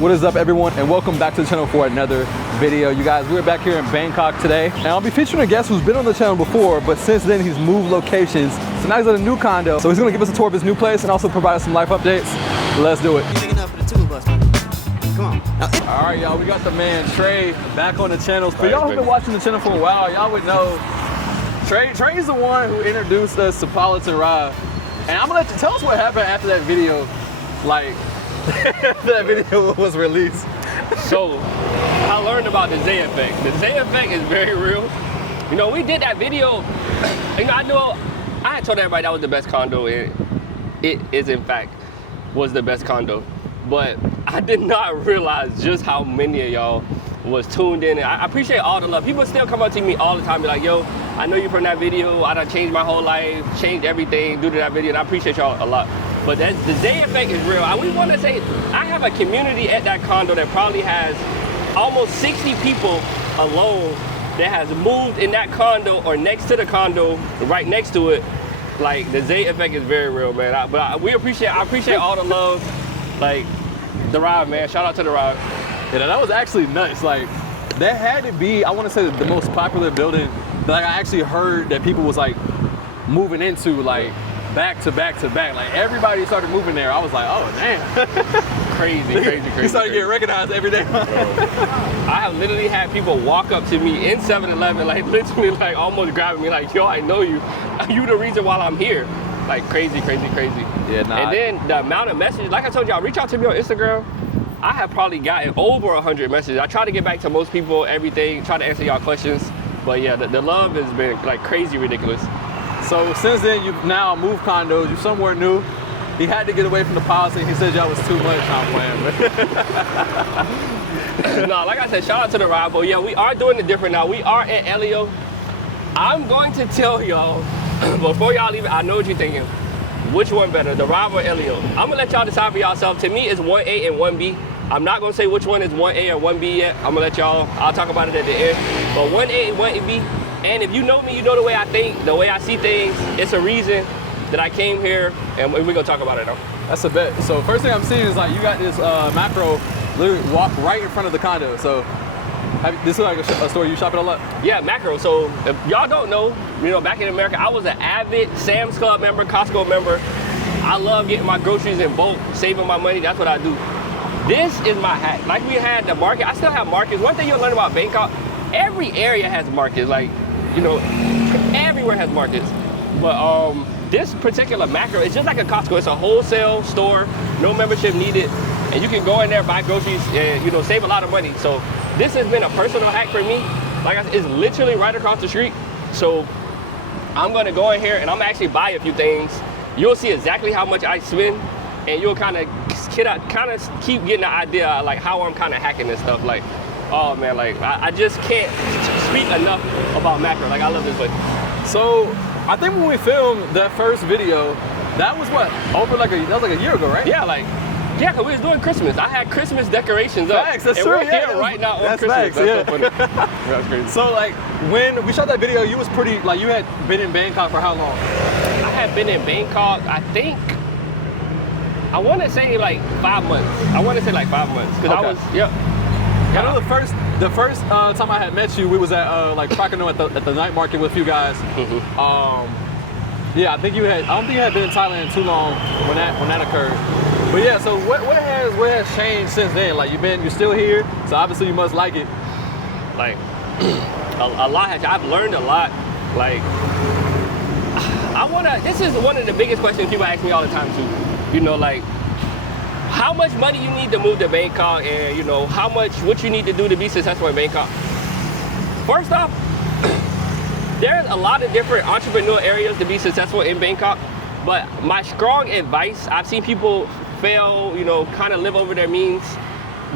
What is up, everyone, and welcome back to the channel for another video. You guys, we're back here in Bangkok today, and I'll be featuring a guest who's been on the channel before, but since then he's moved locations. So now he's at a new condo, so he's gonna give us a tour of his new place and also provide us some life updates. Let's do it. You're big enough for the two of us, man. Come on. All right, y'all, we got the man Trey back on the channel. For y'all who've been watching the channel for a while, y'all would know Trey's the one who introduced us to Politan Ride. And I'm gonna let you tell us what happened after that video, like, that video was released. So, I learned about the Zay effect. The Zay effect is very real. You know, we did that video, you know, I had told everybody that was the best condo, and it is in fact was the best condo. But I did not realize just how many of y'all was tuned in. And I appreciate all the love. People still come up to me all the time, be like, yo, I know you from that video. I done changed my whole life, changed everything due to that video, and I appreciate y'all a lot. But the Zay effect is real. We want to say, I have a community at that condo that probably has almost 60 people alone that has moved in that condo or next to the condo, right next to it. Like, the Zay effect is very real, man. I appreciate all the love. Like, the ride, man. Shout out to the ride. Yeah, that was actually nuts. Like, that had to be, I want to say, the most popular building that I actually heard that people was like moving into, like, back to back to back. Like, everybody started moving there. I was like, oh, damn. Crazy. You started getting recognized every day. I have literally had people walk up to me in 7-Eleven, like, literally, like, almost grabbing me, like, yo, I know you. You the reason why I'm here. Like, crazy. Yeah, nah. And then the amount of messages, like I told y'all, reach out to me on Instagram. I have probably gotten over 100 messages. I try to get back to most people, everything, try to answer y'all questions. But yeah, the love has been like crazy ridiculous. So since then, you've now moved condos, you're somewhere new. He had to get away from the policy. He said y'all was too much. I'm playing. No, like I said, shout out to the ride, but yeah, we are doing it different now. We are at Elio. I'm going to tell y'all, before y'all leave it, I know what you're thinking. Which one better, the ride or Elio? I'm gonna let y'all decide for yourself. To me, it's 1A and 1B. I'm not gonna say which one is 1A or 1B yet. I'm gonna let y'all, I'll talk about it at the end. But 1A and 1B, and if you know me, you know the way I think, the way I see things. It's a reason that I came here, and we're gonna talk about it though. That's a bet. So first thing I'm seeing is like you got this macro literally walk right in front of the condo. So this is like a store you shop at a lot? Yeah, macro. So if y'all don't know, you know, back in America, I was an avid Sam's Club member, Costco member. I love getting my groceries in bulk, saving my money. That's what I do. This is my hack. Like we had the market, I still have markets. One thing you'll learn about Bangkok, every area has markets. Like, you know, everywhere has markets. But this particular macro, it's just like a Costco. It's a wholesale store, no membership needed. And you can go in there, buy groceries, and, you know, save a lot of money. So this has been a personal hack for me. Like I said, it's literally right across the street. So I'm gonna go in here and I'm actually buy a few things. You'll see exactly how much I spend, and you'll kind of keep getting the idea like how I'm kind of hacking this stuff. Like, oh man, like I just can't speak enough about macro. Like, I love this place. So I think when we filmed that first video, that was what, over like that was like a year ago, right? Yeah, like. Yeah, because we was doing Christmas. I had Christmas decorations up. Facts, that's and true, we're yeah, here right now on that's Christmas. Facts, that's yeah. so funny. That's crazy. So like, when we shot that video, you was pretty, like you had been in Bangkok for how long? I had been in Bangkok, I think, I want to say like 5 months. I want to say like 5 months. Because I was, yep. I know the first time I had met you, we was at like Condo at the night market with a few guys. Yeah, I don't think you had been in Thailand too long when that occurred. But yeah, so what has changed since then? Like you're still here, so obviously you must like it. Like a lot has, I've learned a lot. Like this is one of the biggest questions people ask me all the time too. You know, like how much money you need to move to Bangkok, and you know what you need to do to be successful in Bangkok. First off, there's a lot of different entrepreneurial areas to be successful in Bangkok, but my strong advice, I've seen people fail, you know, kind of live over their means,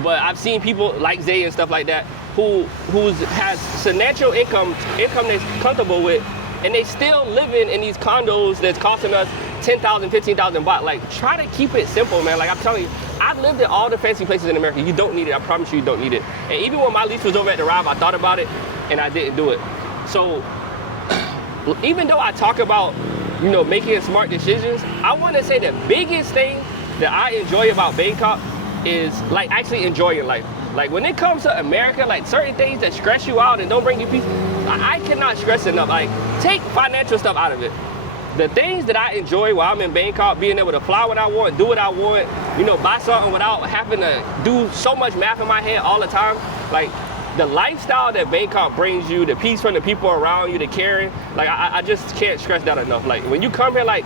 but I've seen people like Zay and stuff like that who has financial income they're comfortable with, and they still living in these condos that's costing us 10,000, 15,000 baht. Like, try to keep it simple, man. Like I'm telling you, I've lived in all the fancy places in America. You don't need it. I promise you don't need it. And even when my lease was over at the Rive, I thought about it and I didn't do it. So even though I talk about, you know, making smart decisions, I want to say the biggest thing that I enjoy about Bangkok is like actually enjoy your life. Like when it comes to America, like certain things that stress you out and don't bring you peace, I cannot stress enough. Like take financial stuff out of it. The things that I enjoy while I'm in Bangkok, being able to fly what I want, do what I want, you know, buy something without having to do so much math in my head all the time. Like the lifestyle that Bangkok brings you, the peace from the people around you, the caring, like I just can't stress that enough. Like when you come here, like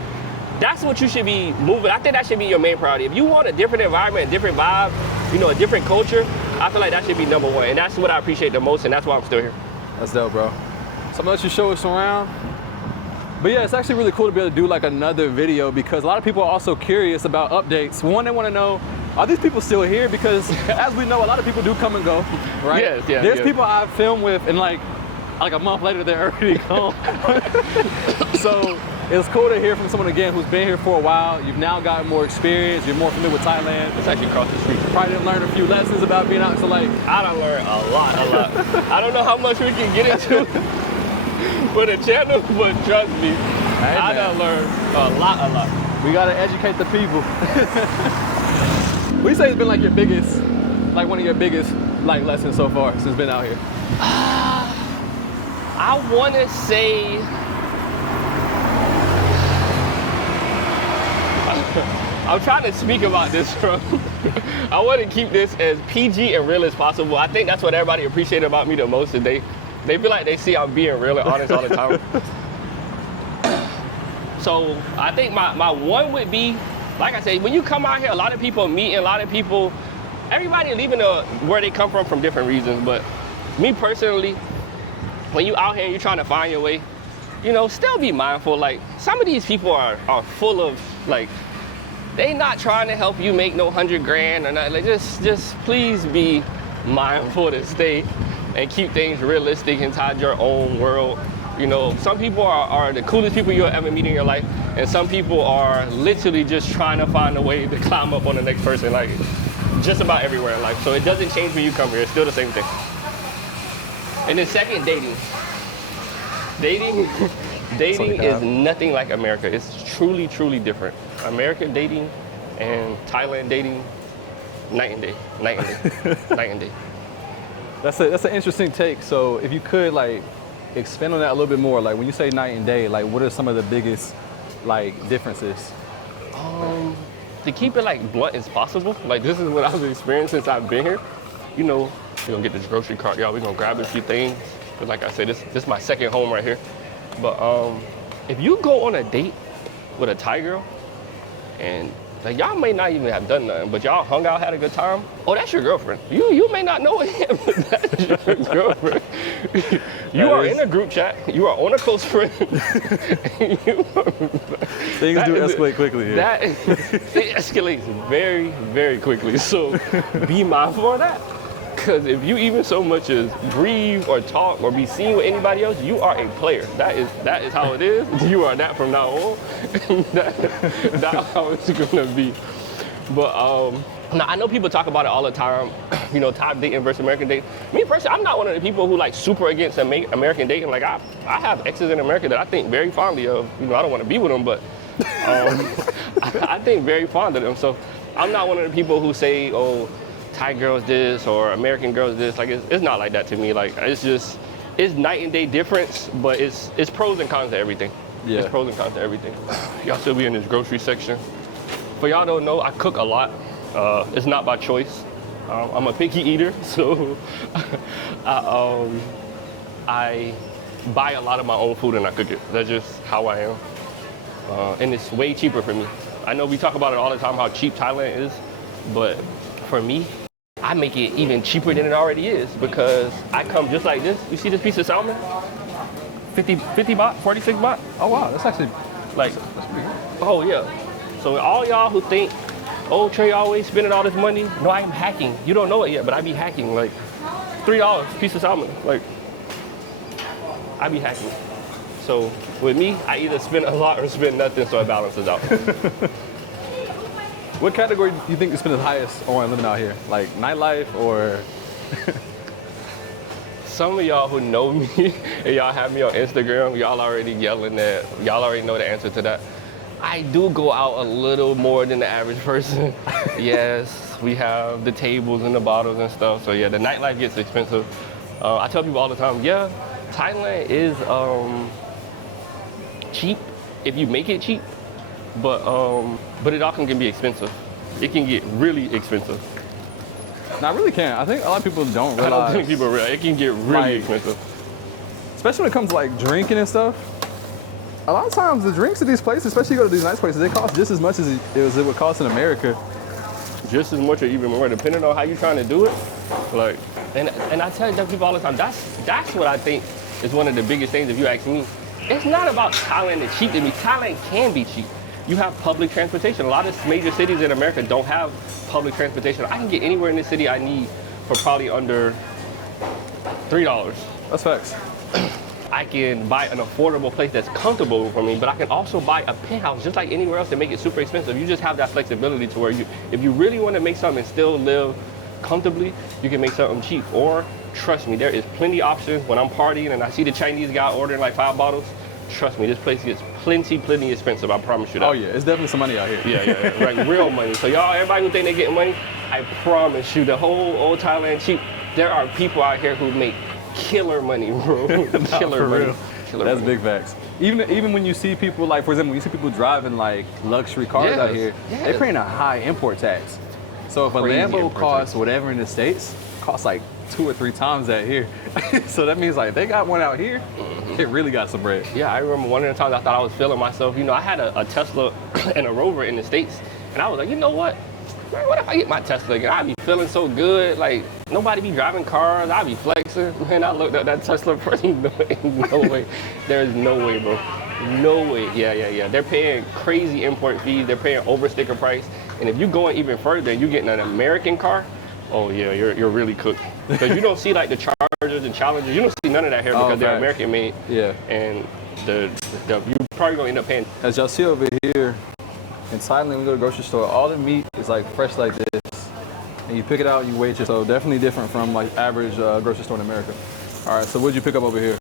that's what you should be moving. I think that should be your main priority. If you want a different environment, a different vibe, you know, a different culture, I feel like that should be number one. And that's what I appreciate the most, and that's why I'm still here. That's dope, bro. So I'm gonna let you show us around. But yeah, it's actually really cool to be able to do like another video because a lot of people are also curious about updates. One, they want to know, are these people still here? Because as we know, a lot of people do come and go, right? Yes, yeah. There's people I've filmed with and like a month later, they're already gone. So it's cool to hear from someone again who's been here for a while. You've now gotten more experience. You're more familiar with Thailand. It's actually across the street. Probably didn't learn a few lessons about being out. So like, I done learned a lot. I don't know how much we can get into for the channel, but trust me, I done learned a lot. We gotta educate the people. What do you say has been like your biggest, like one of your biggest like lessons so far since being out here? I want to say, I'm trying to speak about this from, I want to keep this as PG and real as possible. I think that's what everybody appreciated about me the most, and they feel like they see I'm being real and honest all the time. So I think my one would be, like I said, when you come out here, a lot of people meet, and a lot of people, everybody leaving where they come from different reasons. But me personally, when you out here and you're trying to find your way, you know, still be mindful. Like some of these people are full of like, they not trying to help you make no 100 grand or nothing. Like just please be mindful to stay and keep things realistic inside your own world. You know, some people are the coolest people you'll ever meet in your life, and some people are literally just trying to find a way to climb up on the next person, like just about everywhere in life. So it doesn't change when you come here, it's still the same thing. And then second, dating. Dating is nothing like America. It's truly, truly different. American dating and Thailand dating, night and day, night and day, night and day. That's an interesting take. So if you could like expand on that a little bit more, like when you say night and day, like what are some of the biggest like differences? To keep it like blunt as possible, like this is what I've experienced since I've been here. You know, we're gonna get this grocery cart, y'all. We're gonna grab a few things. But like I said, this is my second home right here. But if you go on a date with a Thai girl, and like y'all may not even have done nothing, but y'all hung out, had a good time. Oh, that's your girlfriend. You may not know him, but that's your girlfriend. You are in a group chat. You are on a close friend. Things do escalate quickly here. It escalates very, very quickly. So be mindful of that. Because if you even so much as breathe or talk or be seen with anybody else, you are a player. That is how it is. You are that from now on. That's how it's gonna be. But now I know people talk about it all the time. You know, Thai dating versus American dating. Me personally, I'm not one of the people who like super against American dating. Like I have exes in America that I think very fondly of. You know, I don't want to be with them, but I think very fond of them. So I'm not one of the people who say, oh, Thai girls this or American girls this. Like it's not like that to me. Like it's night and day difference, but it's pros and cons to everything. Yeah. It's pros and cons to everything. Y'all still be in this grocery section. For y'all don't know, I cook a lot. It's not by choice. I'm a picky eater, so I buy a lot of my own food and I cook it. That's just how I am. And it's way cheaper for me. I know we talk about it all the time, how cheap Thailand is, but for me, I make it even cheaper than it already is because I come just like this. You see this piece of salmon? 50 baht, 46 baht. Oh wow, that's actually like, that's pretty good. Oh yeah. So all y'all who think, oh, Trey always spending all this money. No, I'm hacking. You don't know it yet, but I be hacking. Like $3 piece of salmon. Like I be hacking. So with me, I either spend a lot or spend nothing, so it balances out. What category do you think you spend the highest on living out here? Like nightlife or? Some of y'all who know me and y'all have me on Instagram, y'all already yelling that, y'all already know the answer to that. I do go out a little more than the average person. Yes, we have the tables and the bottles and stuff. So yeah, the nightlife gets expensive. I tell people all the time, yeah, Thailand is cheap if you make it cheap, but it often can be expensive. It can get really expensive. No, I really can't. I think a lot of people don't realize. I don't think people realize it can get really expensive. Especially when it comes to like drinking and stuff. A lot of times the drinks at these places, especially you go to these nice places, they cost just as much as it would cost in America. Just as much or even more, depending on how you're trying to do it. Like, and I tell people all the time, that's what I think is one of the biggest things if you ask me. It's not about Thailand is cheap to me. Thailand can be cheap. You have public transportation. A lot of major cities in America don't have public transportation. I can get anywhere in the city I need for probably under $3. That's facts. I can buy an affordable place that's comfortable for me, but I can also buy a penthouse just like anywhere else to make it super expensive. You just have that flexibility to where if you really want to make something and still live comfortably, you can make something cheap. Or trust me, there is plenty of options. When I'm partying and I see the Chinese guy ordering like 5 bottles, trust me, this place gets plenty expensive. I promise you that. Oh yeah, it's definitely some money out here. Yeah, like real money. So y'all, everybody who think they getting money, I promise you, the whole old Thailand cheap. There are people out here who make killer money, bro. Killer money. That's big facts. Even when you see people, like for example, when you see people driving like luxury cars out here, they're paying a high import tax. So if a Lambo costs whatever in the States, it costs like 2 or 3 times that here. So that means like they got one out here, they really got some bread. Yeah, I remember one of the times I thought I was feeling myself. You know, I had a Tesla and a Rover in the States, and I was like, you know what? Man, what if I get my Tesla again? I'd be feeling so good. Like, nobody be driving cars. I'd be flexing. Man, I looked at that Tesla person. No way. There's no way, bro. No way. Yeah. They're paying crazy import fees. They're paying over sticker price. And if you're going even further and you're getting an American car, oh yeah, you're really cooked. Because you don't see like the Chargers and Challengers. You don't see none of that here because they're American made. Yeah. And you're probably gonna end up paying. As y'all see over here, in Thailand, when we go to the grocery store, all the meat is like fresh like this. And you pick it out, you weigh it. So definitely different from like average grocery store in America. All right, so what'd you pick up over here?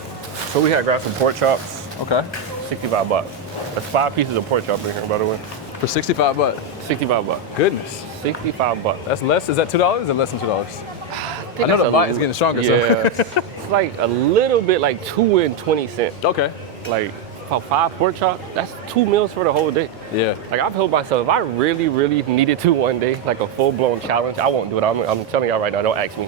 So we had grabbed some pork chops. Okay. 65 baht. That's 5 pieces of pork chop in here, by the way. For 65 baht? 65 baht. Goodness. 65 baht. That's less, is that $2 or is it less than $2? I know the baht is getting stronger. Yeah. So. It's like a little bit like 2 and 20 cents. Okay. Like about 5 pork chops, that's 2 meals for the whole day. Yeah. Like I've told myself, if I really, really needed to one day, like a full-blown challenge, I won't do it. I'm telling y'all right now, don't ask me.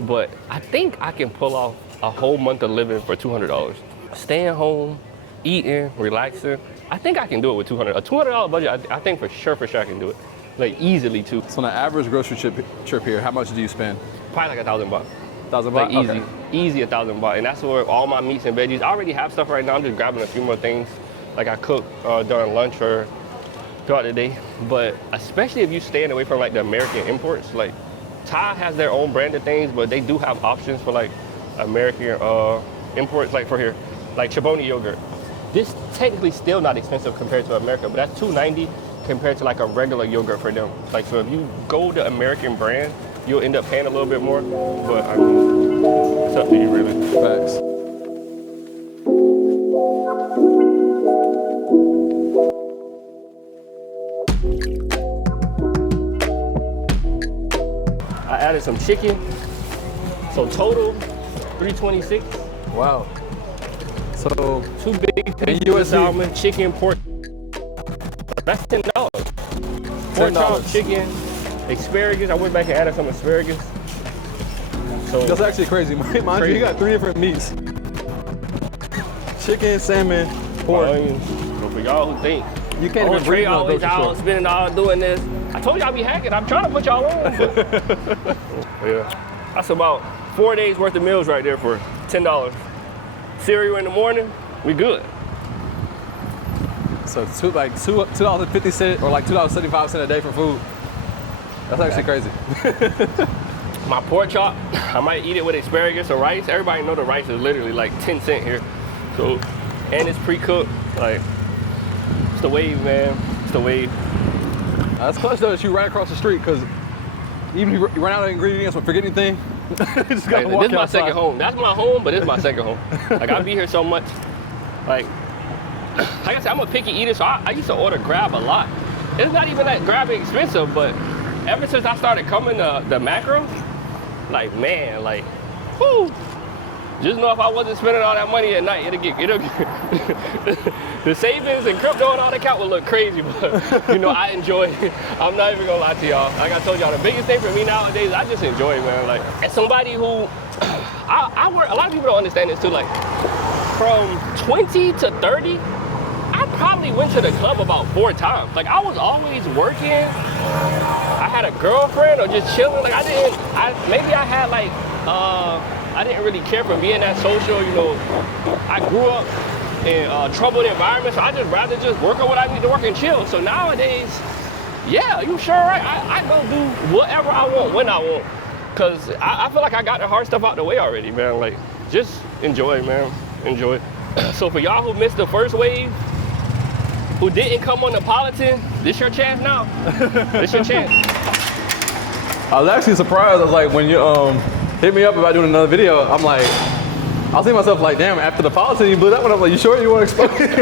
But I think I can pull off a whole month of living for $200. Staying home, eating, relaxing. I think I can do it with $200. A $200 budget, I think for sure I can do it. Like easily too. So on an average grocery trip here, how much do you spend? Probably like 1,000 baht. 1,000 baht? Like easy, okay. Easy 1,000 baht. And that's where all my meats and veggies, I already have stuff right now. I'm just grabbing a few more things. Like I cook during lunch or throughout the day. But especially if you're staying away from like the American imports, like Thai has their own branded things, but they do have options for like American imports, like for here, like Chobani yogurt. This technically still not expensive compared to America, but that's $2.90 compared to like a regular yogurt for them. Like, so if you go the American brand, you'll end up paying a little bit more, but I mean, it's up to you really. Facts. I added some chicken, so total, $326. Wow. So 2 big pieces of salmon, chicken, pork. That's $10. Pork chop, chicken, asparagus. I went back and added some asparagus. So that's actually crazy. Mind you, you got 3 different meats. Chicken, salmon, pork. So for y'all who think, you can't even breathe on the grocery store. Spending all doing this. I told y'all I be hacking. I'm trying to put y'all on. But yeah, that's about 4 days worth of meals right there for $10. Cereal in the morning, we good. So $2.50 or like $2.75 a day for food. That's actually crazy. My pork chop, I might eat it with asparagus or rice. Everybody know the rice is literally like 10 cents here. So, and it's pre-cooked. Like, it's the wave, man. It's the wave. That's clutch though that you right across the street, because even if you run out of ingredients or forget anything, just gotta walk this is my outside. second home. That's my home, but it's my second home. Like I be here so much. Like like I said, I'm a picky eater, so I used to order Grab a lot. It's not even that Grab is expensive, but ever since I started coming to the macros, like man, like, whoo. Just know if I wasn't spending all that money at night, it'll get the savings and crypto and all that count will look crazy, but you know, I enjoy it. I'm not even gonna lie to y'all. Like I told y'all, the biggest thing for me nowadays, I just enjoy it, man. Like, as somebody who, I work, a lot of people don't understand this too, like, from 20 to 30, I probably went to the club about 4 times. Like, I was always working. I had a girlfriend or just chilling. Like, maybe I had like, I didn't really care for being that social, you know. I grew up in troubled environments, so I just rather just work on what I need to work and chill. So nowadays, yeah, you sure right? I go do whatever I want when I want. Cause I feel like I got the hard stuff out the way already, man. Like, just enjoy, man, enjoy it. So for y'all who missed the first wave, who didn't come on the Politan, this your chance now. This your chance. I was actually surprised. I was like, when you hit me up about doing another video, I'm like, I was thinking to myself like, damn, after the Politan, you blew that one up. Like, you sure you want to explain?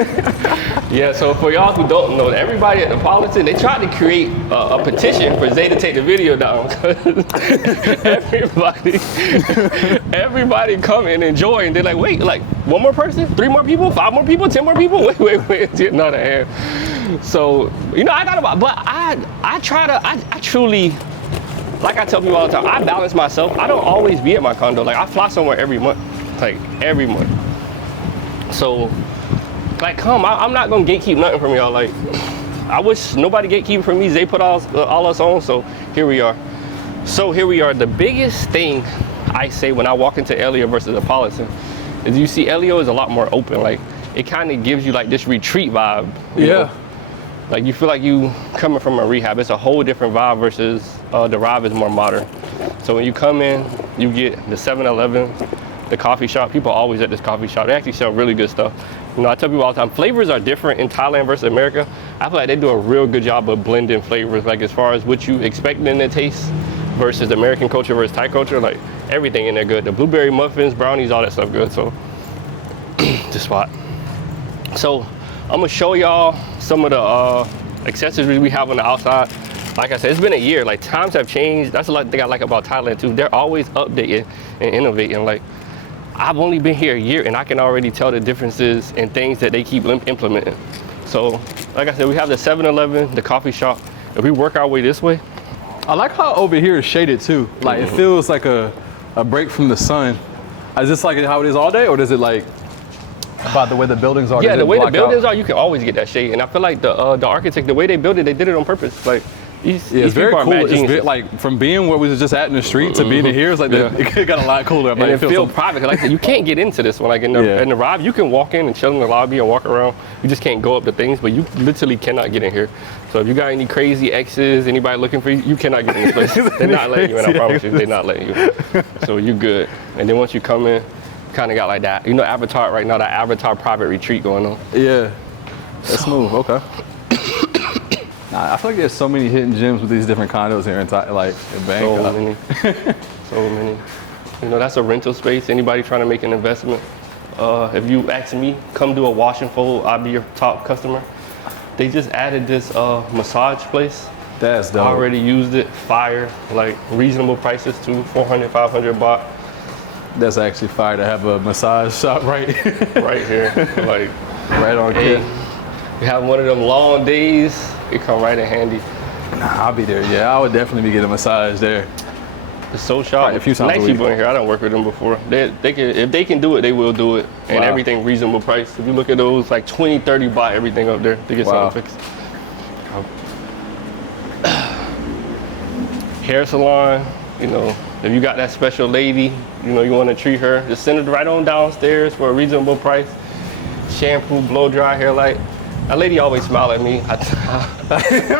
Yeah, so for y'all who don't know, everybody at the Politan, they tried to create a petition for Zay to take the video down. everybody come and enjoy, and they're like, wait, like 1 more person, 3 more people, 5 more people, 10 more people? Wait, it's getting out of hand. So, you know, I got about, but I truly, like I tell people all the time, I balance myself. I don't always be at my condo. Like, I fly somewhere every month, like every month. So, like, I'm not gonna gatekeep nothing from y'all. Like, I wish nobody gatekeep from me. They put all us on, so here we are. So here we are. The biggest thing I say when I walk into Elio versus the Politan is, you see, Elio is a lot more open. Like, it kind of gives you like this retreat vibe. You know? Like, you feel like you coming from a rehab. It's a whole different vibe versus the Rive is more modern. So when you come in, you get the 7-Eleven, the coffee shop. People are always at this coffee shop. They actually sell really good stuff. You know, I tell people all the time, flavors are different in Thailand versus America. I feel like they do a real good job of blending flavors, like as far as what you expect in their taste versus American culture versus Thai culture. Like, everything in there good. The blueberry muffins, brownies, all that stuff good. So, the spot. So, I'm gonna show y'all some of the accessories we have on the outside. Like I said, it's been a year. Like, times have changed. That's the thing I like about Thailand too. They're always updating and innovating. Like, I've only been here a year and I can already tell the differences and things that they keep implementing. So, like I said, we have the 7-Eleven, the coffee shop. If we work our way this way. I like how over here is shaded too. Like, it feels like a break from the sun. Is this like how it is all day, or does it like about the way the buildings are? Yeah, the way the buildings are, you can always get that shade. And I feel like the architect, the way they built it, they did it on purpose. Like, it's very cool. It's like, from being where we was just at in the street to being in here, it's like it got a lot cooler. And it feels private. Like, you can't get into this one. Like, in the Rive, you can walk in and chill in the lobby and walk around. You just can't go up to things, but you literally cannot get in here. So if you got any crazy exes, anybody looking for you, you cannot get in this place. They're not letting you in, I promise you. They're not letting you. So you good. And then once you come in, kind of got like that. You know, Avatar right now, that Avatar private retreat going on. Yeah. That's smooth. Okay. I feel like there's so many hidden gems with these different condos here in Bangkok. So many. You know, that's a rental space. Anybody trying to make an investment, if you ask me, come do a wash and fold, I'll be your top customer. They just added this massage place. That's dope. I already used it. Fire. Like, reasonable prices too, 400, 500 baht. That's actually fire to have a massage shop right here. Like, right on kid. You have one of them long days, it come right in handy. Nah, I'll be there. Yeah, I would definitely be getting a massage there. It's so sharp. A few times nice people in here. I don't work with them before. They can, if they can do it, they will do it. And everything reasonable price. If you look at those, like 20, 30 baht, everything up there to get something fixed. Hair salon, you know, if you got that special lady, you know, you want to treat her, just send her right on downstairs for a reasonable price. Shampoo, blow dry hair light. That lady always smile at me.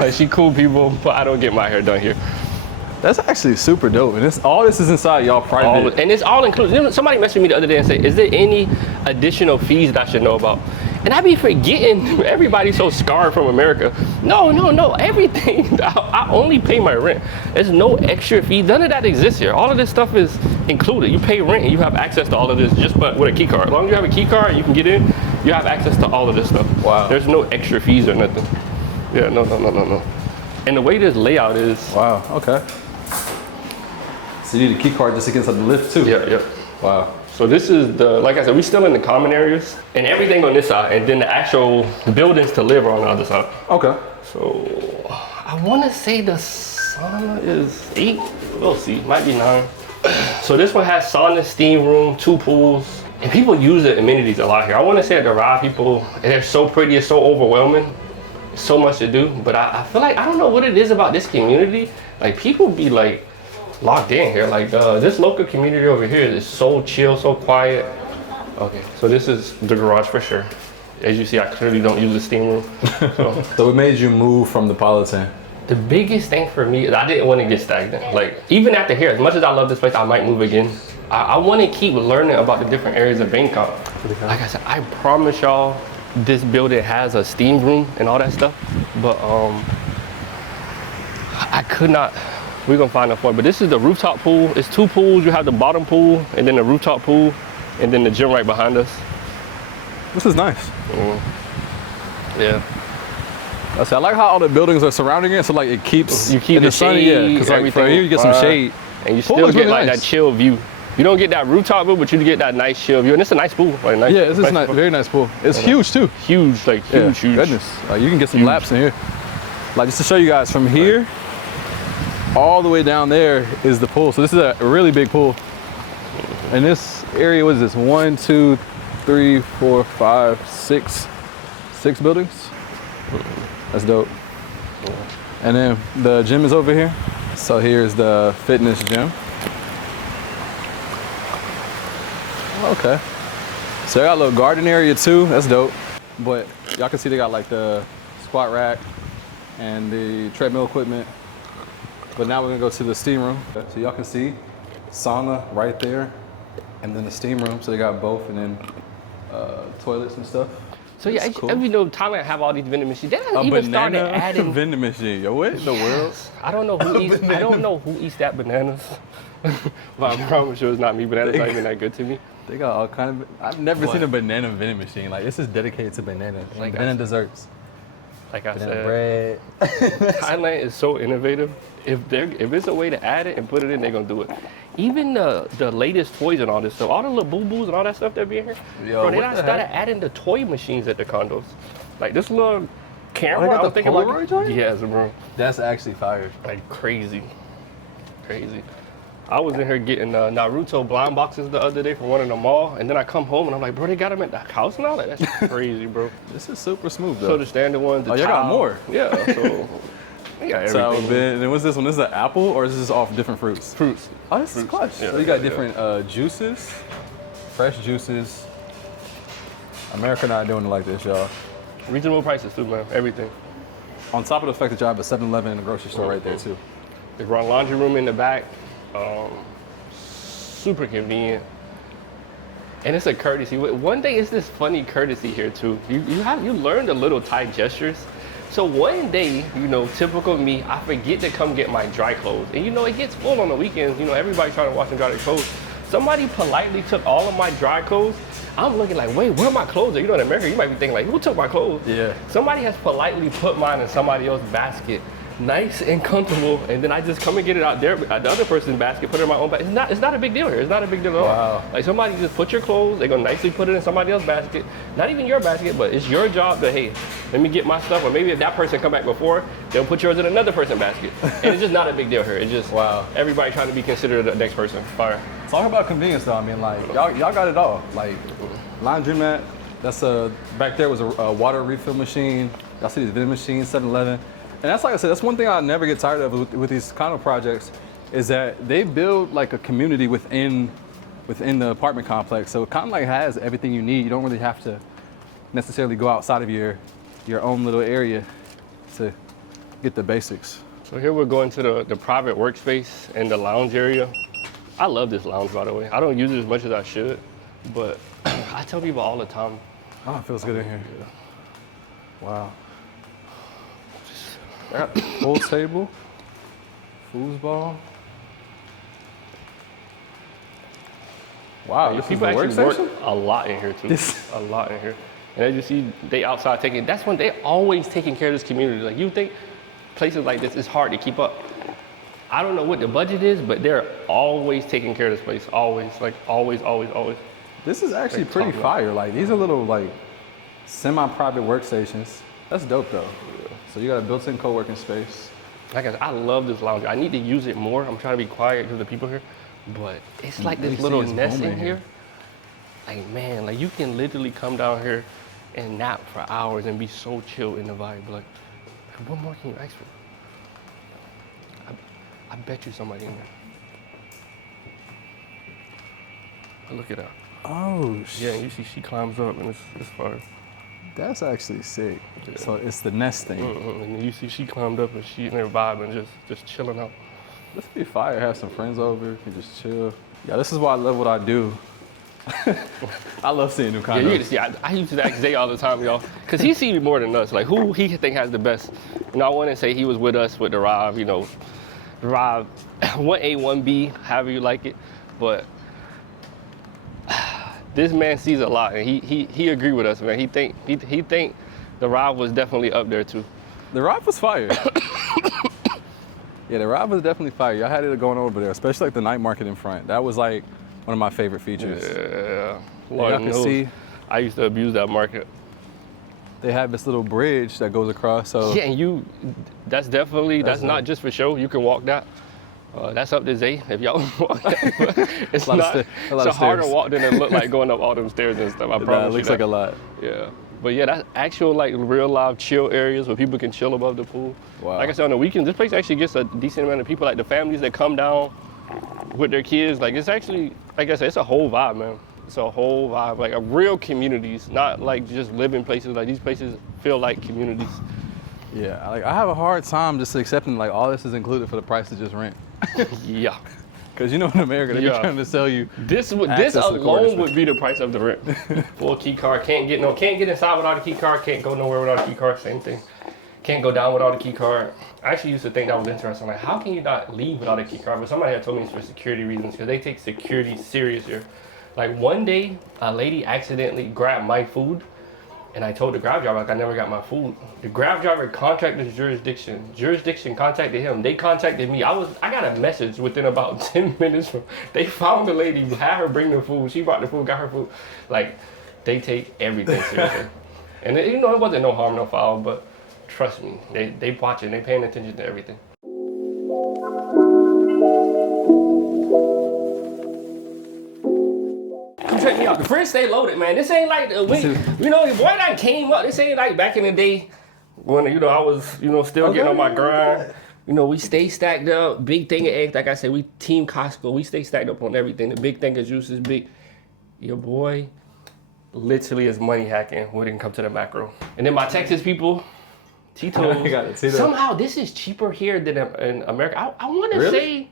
Like, she cool people, but I don't get my hair done here. That's actually super dope. And all this is inside y'all private. And it's all included. You know, somebody messaged me the other day and said, is there any additional fees that I should know about? And I be forgetting, everybody's so scarred from America. No, everything, I only pay my rent. There's no extra fee, none of that exists here. All of this stuff is included. You pay rent and you have access to all of this just with a key card. As long as you have a key card, you can get in, You have access to all of this stuff. Wow. There's no extra fees or nothing. Yeah, no. And the way this layout is. Wow, okay. So you need a key card just to get inside the lift too? Yeah. Wow. So this is like I said, we still in the common areas and everything on this side, and then the actual buildings to live are on the other side. Okay. So I want to say the sauna is 8. We'll see, might be 9. So this one has sauna, steam room, 2 pools, and people use the amenities a lot here. I want to say at the ride, people, they're so pretty, it's so overwhelming, it's so much to do. But I feel like, I don't know what it is about this community. Like people be like locked in here. Like this local community over here is so chill, so quiet. Okay, so this is the garage for sure. As you see, I clearly don't use the steam room. So what made you move from the Politan? The biggest thing for me is I didn't want to get stagnant. Like, even after here, as much as I love this place, I might move again. I want to keep learning about the different areas of Bangkok. Like I said, I promise y'all, this building has a steam room and all that stuff. But I could not, we're going to find a point. But this is the rooftop pool. It's 2 pools. You have the bottom pool and then the rooftop pool and then the gym right behind us. This is nice. Yeah. I like how all the buildings are surrounding it, so like it keeps you keep in the sun, shade, yeah. Because like for here you get some shade, and you Pool still looks get really like nice. that chill view. You don't get that rooftop view, but you get that nice chill view, and it's a nice pool. Like nice, yeah, it's nice nice, pool. very nice pool. It's huge too. Huge, like huge, huge. Goodness, you can get some laps in here. Like just to show you guys, from here all the way down there is the pool. So this is a really big pool. And this area, what is this? 1, 2, 3, 4, 5, 6 buildings. That's dope. And then the gym is over here. So here's the fitness gym. Okay. So they got a little garden area too. That's dope. But y'all can see they got like the squat rack and the treadmill equipment. But now we're gonna go to the steam room. So y'all can see sauna right there and then the steam room. So they got both, and then toilets and stuff. So yeah, cool. you know, Thailand have all these vending machines. They haven't even started adding vending machine. Yo, what in the world? I don't know who eats. I don't know who eats that bananas. But I promise you, it's not me. Bananas not even that good to me. They got all kind of. I've never seen a banana vending machine. Like this is dedicated to bananas. Like banana desserts. Like I banana said, bread. Thailand is so innovative. If it's a way to add it and put it in, they're gonna do it. Even the latest toys and all this stuff, all the little boo-boos and all that stuff that be in here. Yo, bro, they done started adding the toy machines at the condos. Like this little camera. They got I was the thinking Polaroid like, joint? yes, bro. That's actually fire. Like crazy. I was in here getting Naruto blind boxes the other day from one in the mall, and then I come home and I'm like, bro, they got them at the house now? Like, that's crazy, bro. This is super smooth though. So the standard ones, you got more. Yeah, so they got everything. And then what's this one? This is an apple, or is this all different fruits? Fruits. Oh, this is clutch. Yeah, So you got different juices, fresh juices. America not doing it like this, y'all. Reasonable prices too, man. Everything. On top of the fact that y'all have a 7-Eleven and a grocery store right there too. They run laundry room in the back. Super convenient. And it's a courtesy. One day it's this funny courtesy here too. You learn the little Thai gestures. So one day, you know, typical me, I forget to come get my dry clothes. And you know, it gets full on the weekends. You know, everybody trying to wash and dry their clothes. Somebody politely took all of my dry clothes. I'm looking like, wait, where are my clothes? You know, in America, you might be thinking like, who took my clothes? Yeah. Somebody has politely put mine in somebody else's basket. Nice and comfortable, and then I just come and get it out there at the other person's basket, put it in my own basket. It's not a big deal here. It's not a big deal at all. Wow. Like somebody just put your clothes, they're gonna nicely put it in somebody else's basket. Not even your basket, but it's your job to, hey, let me get my stuff. Or maybe if that person come back before, they'll put yours in another person's basket. And it's just not a big deal here. It's just everybody trying to be considered the next person. Fire. Talk about convenience though. I mean, like y'all got it all. Like laundromat. That's back there was a water refill machine. Y'all see these vending machines, 7-Eleven. And that's like I said, that's one thing I'll never get tired of with these condo projects, is that they build like a community within the apartment complex. So it kind of like has everything you need. You don't really have to necessarily go outside of your own little area to get the basics. So here we're going to the private workspace and the lounge area. I love this lounge, by the way. I don't use it as much as I should, but I tell people all the time. Oh, it feels good in here. Wow. Full table, foosball. Wow, this People is the actually work workstation? a lot in here too. This- A lot in here. And as you see, they outside taking, that's when they always taking care of this community. Like you think places like this is hard to keep up. I don't know what the budget is, but they're always taking care of this place. Always, like always. This is actually Like, pretty talk fire. Like these are little like semi-private workstations. That's dope though. Yeah. So you got a built-in co-working space. Like I said, I love this lounge. I need to use it more. I'm trying to be quiet because of the people here, but it's like this little nest in here. Like man, like you can literally come down here and nap for hours and be so chill in the vibe. Like what more can you ask for? I bet you somebody in there. Look at her. Oh, yeah, you see she climbs up and it's fire. That's actually sick. Yeah. So it's the nest thing. And you see she climbed up and she in there vibing, just chilling out. This would be fire. Have some friends over, you can just chill. Yeah, this is why I love what I do. I love seeing new condos. Yeah, you see, I used to ask Zay all the time, y'all, because he sees more than us. Like who he think has the best. You know, I want to say he was with us with the Rive, you know, Rive 1A, 1B, however you like it, but this man sees a lot, and he agree with us, man. He think the Rive was definitely up there too. The Rive was fire. Yeah, the Rive was definitely fire. Y'all had it going over there, especially like the night market in front. That was like one of my favorite features. Yeah, Y'all can see. I used to abuse that market. They have this little bridge that goes across. So yeah, and that's not just for show. You can walk that. That's up to Zay if y'all walk that. It's a harder walk than it look like going up all them stairs and stuff. I promise. It looks like a lot. Yeah, but yeah, that's actual like real live chill areas where people can chill above the pool. Wow. Like I said, on the weekends, this place actually gets a decent amount of people. Like the families that come down with their kids. Like it's actually, like I said, it's a whole vibe, man. It's a whole vibe, like a real communities, not like just living places. Like these places feel like communities. Yeah, like I have a hard time just accepting like all this is included for the price to just rent. Yeah. Because you know in America, they're trying to sell you. This alone would be the price of the rent. Full key card, can't get inside without a key card, can't go nowhere without a key card, same thing. Can't go down without a key card. I actually used to think that was interesting. Like, how can you not leave without a key card? But somebody had told me it's for security reasons, because they take security serious here. Like one day, a lady accidentally grabbed my food, and I told the Grab driver, like, I never got my food. The Grab driver contacted jurisdiction. Jurisdiction contacted him. They contacted me. I got a message within about 10 minutes. They found the lady, had her bring the food. She brought the food, got her food. Like, they take everything seriously. And it wasn't no harm, no foul, but trust me, they watching, they paying attention to everything. Check me out. The fridge stay loaded, man. This ain't like the boy that came up. This ain't like back in the day when I was still getting on my grind. We stay stacked up. Big thing of eggs. Like I said, we team Costco. We stay stacked up on everything. The big thing of juice is big. Your boy literally is money hacking when it come to the macro. And then my Texas people, Tito's. Somehow this is cheaper here than in America. I want to say.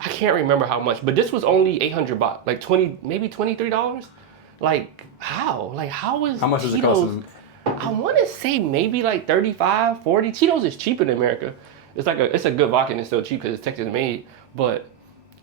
I can't remember how much, but this was only 800 baht, like maybe $23. Like how? Like how is? How much does it Tito's, cost? I want to say maybe like 35, 40. Tito's is cheaper in America. It's a good vodka and it's still cheap because it's Texas made, but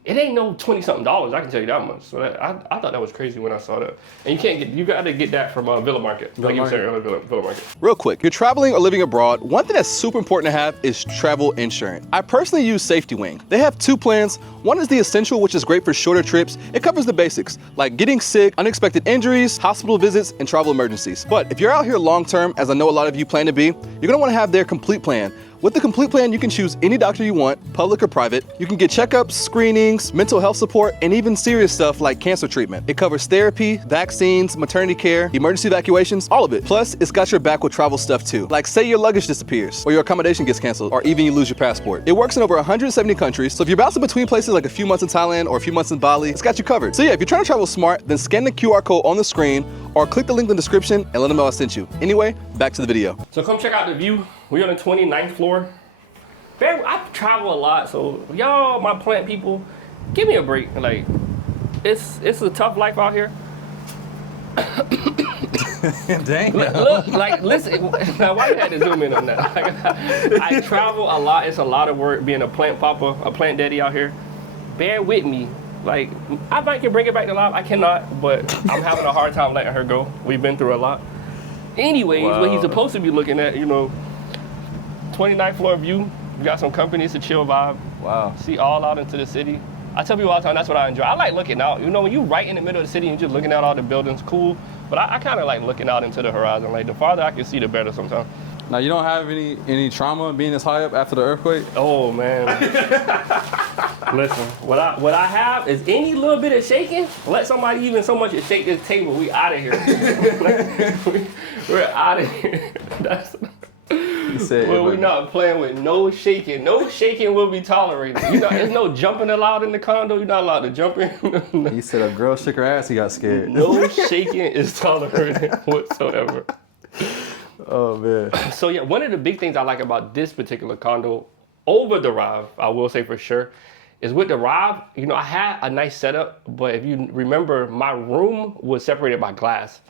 it ain't no $20-something. I can tell you that much. So I thought that was crazy when I saw that. And you got to get that from Villa Market. Villa Market. Real quick, you're traveling or living abroad, one thing that's super important to have is travel insurance. I personally use Safety Wing. They have two plans. One is the Essential, which is great for shorter trips. It covers the basics, like getting sick, unexpected injuries, hospital visits, and travel emergencies. But if you're out here long term, as I know a lot of you plan to be, you're gonna wanna have their Complete Plan. With the Complete Plan, you can choose any doctor you want, public or private. You can get checkups, screenings, mental health support, and even serious stuff like cancer treatment. It covers therapy, vaccines, maternity care, emergency evacuations, all of it. Plus, it's got your back with travel stuff too. Like say your luggage disappears, or your accommodation gets canceled, or even you lose your passport. It works in over 170 countries, so if you're bouncing between places like a few months in Thailand or a few months in Bali, it's got you covered. So yeah, if you're trying to travel smart, then scan the QR code on the screen, or click the link in the description and let them know I sent you. Anyway, back to the video. So come check out the view. We're on the 29th floor. I travel a lot, so y'all, my plant people, give me a break. Like, it's a tough life out here. Dang. Look, like, listen, now why you had to zoom in on that? Like, I travel a lot. It's a lot of work being a plant papa, a plant daddy out here. Bear with me. Like, I might can bring it back to life. I cannot, but I'm having a hard time letting her go. We've been through a lot. anyways, Wow. what he's supposed to be looking at, 29th floor view. We got some company, it's a chill vibe. Wow. See all out into the city. I tell people all the time, that's what I enjoy. I like looking out. When you right in the middle of the city and you're just looking at all the buildings, cool. But I kind of like looking out into the horizon. Like, the farther I can see, the better sometimes. Now, you don't have any trauma being this high up after the earthquake? Oh, man. Listen, what I have is any little bit of shaking, let somebody even so much as shake this table, we out of here. We're out of here. We're not playing with no shaking. No shaking will be tolerated. There's no jumping allowed in the condo. You're not allowed to jump in. He said a girl shook her ass, he got scared. No shaking is tolerated whatsoever. Oh, man. So yeah, one of the big things I like about this particular condo over the Rive, I will say for sure, is with the Rive, I had a nice setup, but if you remember, my room was separated by glass.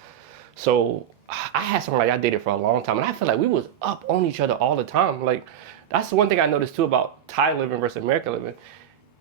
So I had somebody I dated for a long time, and I feel like we was up on each other all the time. Like, that's the one thing I noticed too about Thai living versus American living.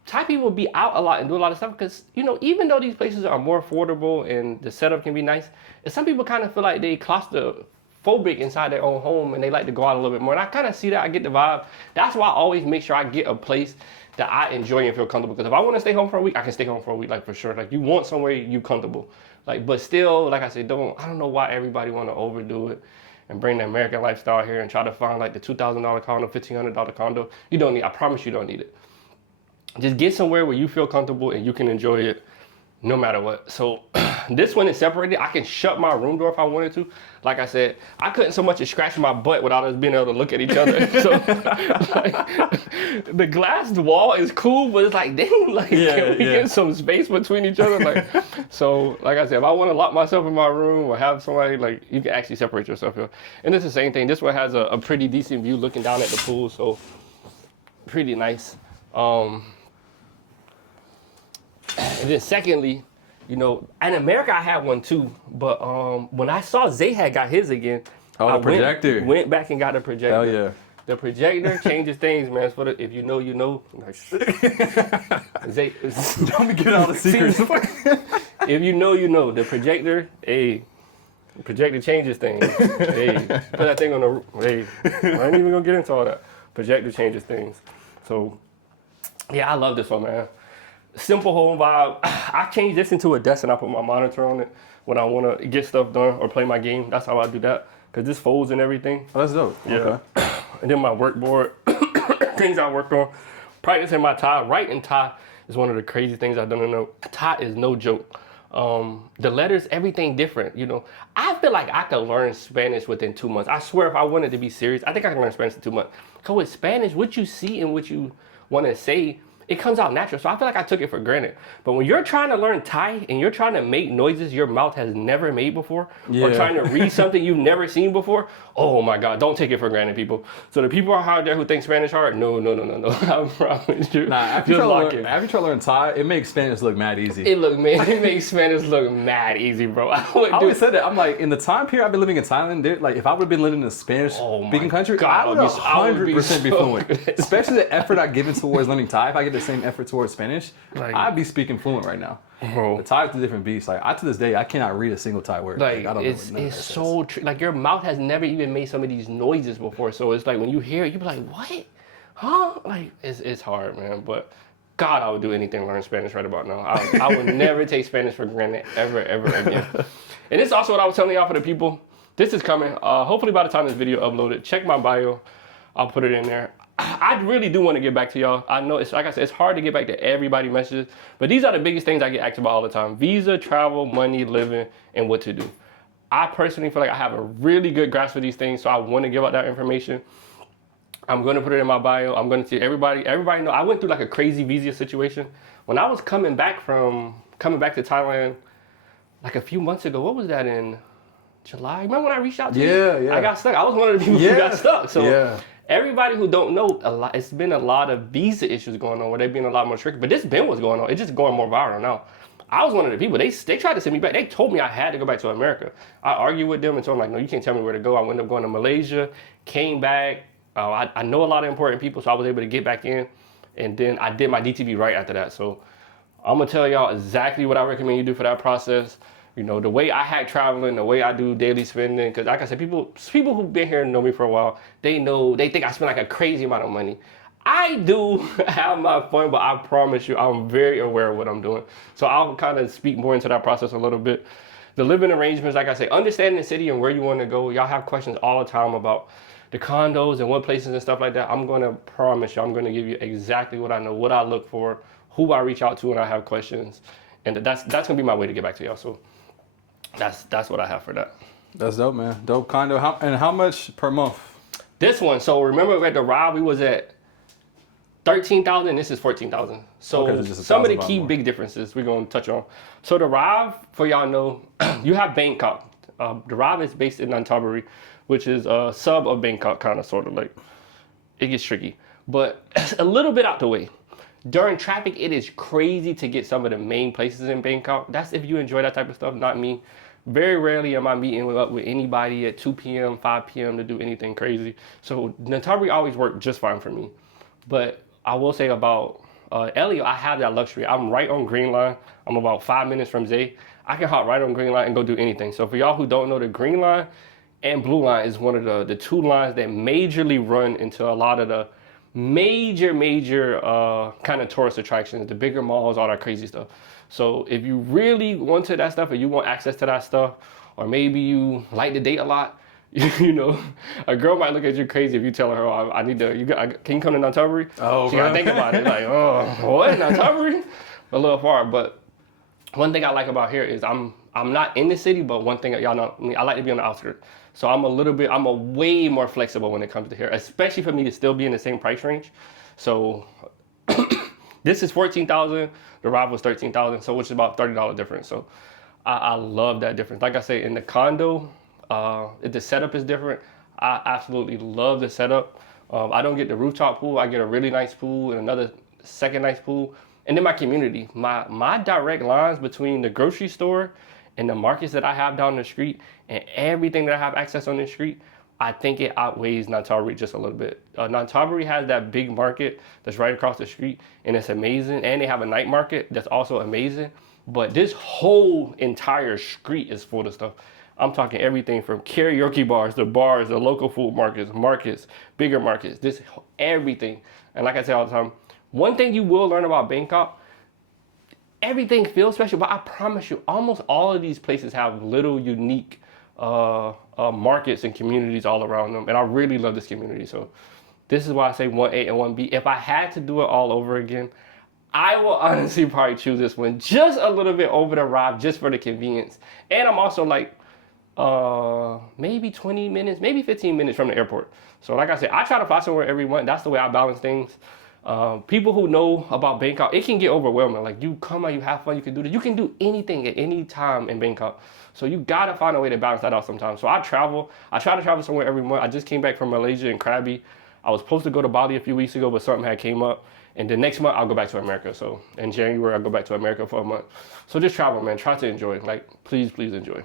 Thai people be out a lot and do a lot of stuff because, even though these places are more affordable and the setup can be nice, some people kind of feel like they claustrophobic inside their own home and they like to go out a little bit more. And I kind of see that, I get the vibe. That's why I always make sure I get a place that I enjoy and feel comfortable. Because if I want to stay home for a week, I can stay home for a week, like, for sure. Like, you want somewhere you comfortable. Like, but still, like I said, I don't know why everybody want to overdo it and bring the American lifestyle here and try to find like the $2,000 condo, $1,500 condo. You don't need, I promise you don't need it. Just get somewhere where you feel comfortable and you can enjoy it no matter what. So this one is separated. I can shut my room door if I wanted to. Like I said, I couldn't so much as scratch my butt without us being able to look at each other. So the glass wall is cool, but it's like, dang, like, can we get some space between each other? Like, so like I said, if I want to lock myself in my room or have somebody, like, you can actually separate yourself here. And it's the same thing. This one has a pretty decent view looking down at the pool. So pretty nice. And then secondly, in America I had one too, but when I saw Zay had got his again, the projector. Went back and got the projector. Hell yeah. The projector changes things, man. It's for if you know, you know. Zay, Don't be giving all the secrets. If you know, you know. The projector, the projector changes things. Put that thing on the roof. I ain't even gonna get into all that. Projector changes things. So, yeah, I love this one, man. Simple home vibe. I changed this into a desk and I put my monitor on it when I want to get stuff done or play my game. That's how I do that. Because this folds and everything. Oh, that's dope. Yeah. Okay. And then my workboard, things I worked on. Practicing my Thai. Writing Thai is one of the crazy things I've done to know. Thai is no joke. The letters, everything different. I feel like I could learn Spanish within 2 months. I swear if I wanted to be serious, I think I can learn Spanish in 2 months. Because with Spanish, what you see and what you want to say, it comes out natural. So I feel like I took it for granted. But when you're trying to learn Thai and you're trying to make noises your mouth has never made before, or trying to read something you've never seen before, oh my God, don't take it for granted, people. So the people out there who think Spanish hard, no. I promise you. Nah, after you try to learn Thai, it makes Spanish look mad easy. It makes Spanish look mad easy, bro. I always said that. I'm like, in the time period I've been living in Thailand, like, if I would have been living in a Spanish-speaking country, I would 100% be fluent. Especially the effort I give towards learning Thai. If I get the same effort towards Spanish, I'd be speaking fluent right now. Bro. The Thai is a different beast. Like, to this day, I cannot read a single Thai word. Like, I don't it's know so like your mouth has never even made some of these noises before. So it's like when you hear it, you be like, what? Huh? Like, it's hard, man. But God, I would do anything to learn Spanish right about now. I would never take Spanish for granted ever again. And it's also what I was telling y'all for the people. This is coming. Hopefully by the time this video uploaded, check my bio. I'll put it in there. I really do want to get back to y'all. I know it's, like I said, it's hard to get back to everybody's messages, but these are the biggest things I get asked about all the time: visa, travel, money, living, and what to do. I personally feel like I have a really good grasp of these things, so I want to give out that information. I'm going to put it in my bio. I'm going to see everybody know. I went through like a crazy visa situation when I was coming back to Thailand like a few months ago. What was that, in July? Remember when I reached out to you? Yeah. I got stuck. I was one of the people who got stuck. So. Yeah. Everybody who don't know, it's been a lot of visa issues going on where they've been a lot more tricky. But this been what's going on. It's just going more viral now. I was one of the people. They tried to send me back. They told me I had to go back to America. I argued with them and told them, like, no, you can't tell me where to go. I ended up going to Malaysia, came back. I know a lot of important people, so I was able to get back in. And then I did my DTV right after that. So I'm going to tell y'all exactly what I recommend you do for that process. You know, the way I hack traveling, the way I do daily spending, because like I said, people who've been here and know me for a while, they think I spend like a crazy amount of money. I do have my fun, but I promise you, I'm very aware of what I'm doing. So I'll kind of speak more into that process a little bit. The living arrangements, like I say, understanding the city and where you want to go. Y'all have questions all the time about the condos and what places and stuff like that. I'm going to promise you, I'm going to give you exactly what I know, what I look for, who I reach out to when I have questions. And that's going to be my way to get back to y'all. So that's what I have for that. That's dope, man. Dope condo. How much per month? This one, so remember at the Rob, we was at 13,000, this is 14,000. So okay, some of the key big differences we're going to touch on. So the Rob, for y'all know, you have Bangkok. The Rob is based in Nantaburi, which is a sub of Bangkok, kind of, sort of like. It gets tricky, but a little bit out the way. During traffic, it is crazy to get some of the main places in Bangkok. That's if you enjoy that type of stuff, not me. Very rarely am I meeting up with anybody at 2 p.m., 5 p.m. to do anything crazy. So Nantaburi always worked just fine for me. But I will say about Elio, I have that luxury. I'm right on Green Line. I'm about 5 minutes from Zay. I can hop right on Green Line and go do anything. So for y'all who don't know, the Green Line and Blue Line is one of the two lines that majorly run into a lot of the major kind of tourist attractions, the bigger malls, all that crazy stuff. So if you really want to that stuff or you want access to that stuff, or maybe you like to date a lot, you know, a girl might look at you crazy if you tell her, oh, I need to, can you come to Nantaburi? Oh, she gotta think about it, like, oh, what, Nantaburi? A little far, but one thing I like about here is I'm not in the city, but one thing y'all know, I like to be on the outskirts. So I'm a way more flexible when it comes to here, especially for me to still be in the same price range. So this is 14,000, the Rob was 13,000, so which is about $30 difference. So I love that difference. Like I say, in the condo, the setup is different. I absolutely love the setup. I don't get the rooftop pool. I get a really nice pool and another second nice pool. And then my community, my direct lines between the grocery store and the markets that I have down the street and everything that I have access on the street, I think it outweighs Nantaburi just a little bit. Nantaburi has that big market that's right across the street, and it's amazing. And they have a night market that's also amazing. But this whole entire street is full of stuff. I'm talking everything from karaoke bars, the local food markets, bigger markets, everything. And like I say all the time, one thing you will learn about Bangkok, everything feels special, but I promise you, almost all of these places have little unique markets and communities all around them. And I really love this community. So this is why I say 1A and 1B. If I had to do it all over again, I will honestly probably choose this one just a little bit over the Rob, just for the convenience. And I'm also like, maybe 20 minutes, maybe 15 minutes from the airport. So like I said, I try to fly somewhere every month. That's the way I balance things. People who know about Bangkok, it can get overwhelming. Like, you come out, you have fun, you can do this. You can do anything at any time in Bangkok. So you gotta find a way to balance that out sometimes. So I try to travel somewhere every month. I just came back from Malaysia and Krabi. I was supposed to go to Bali a few weeks ago, but something had came up. And the next month I'll go back to America. So in January, I'll go back to America for a month. So just travel, man. Try to enjoy. Like, please enjoy.